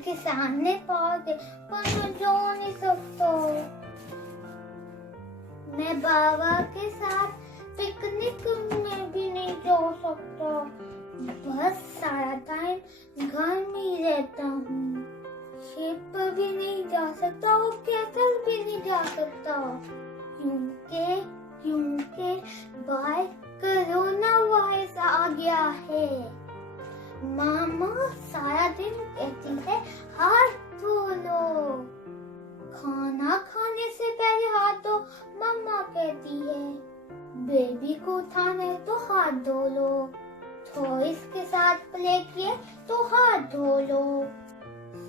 के सामने पार्क है पर मैं जा नहीं सकता। मैं बाबा के साथ पिकनिक में भी नहीं जा सकता। बस सारा टाइम घर में ही रहता हूँ। शिप पर भी नहीं जा सकता और कैसल भी नहीं जा सकता क्योंकि बाय कोरोना वायरस आ गया है। मामा सारा दिन कहती है हाथ धो लो। खाना खाने से पहले हाथ धो मम्मा कहती है। बेबी को उठाना तो हाथ धो लो। टॉयज के साथ प्ले किए तो हाथ धो लो।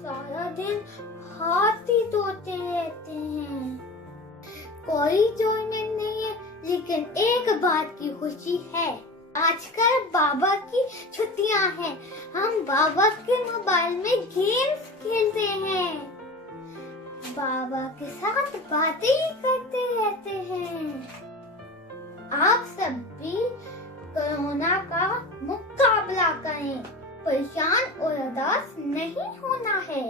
सारा दिन हाथ ही धोते रहते हैं। कोई एंजॉयमेंट नहीं है, लेकिन एक बात की खुशी है। आजकल बाबा की छुट्टियां हैं। हम बाबा के मोबाइल में गेम्स खेलते हैं। बाबा के साथ बातें ही करते रहते हैं। आप सब भी कोरोना का मुकाबला करें। परेशान और उदास नहीं होना है।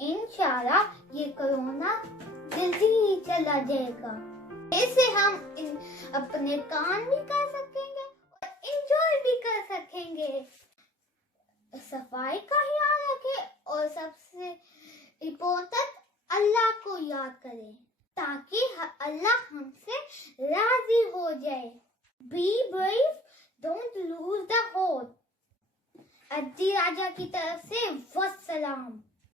इंशाल्लाह ये कोरोना जल्दी ही चला जाएगा। ऐसे हम अपने काम भी कर सकेंगे और एंजॉय भी कर सकेंगे। सफाई का ख्याल रखें और सबसे इम्पोर्टेंट अल्लाह को याद करें ताकि अल्लाह हमसे राजी हो जाए। Be brave, don't lose the hope। अद्दी राजा की तरफ से वस्सलाम।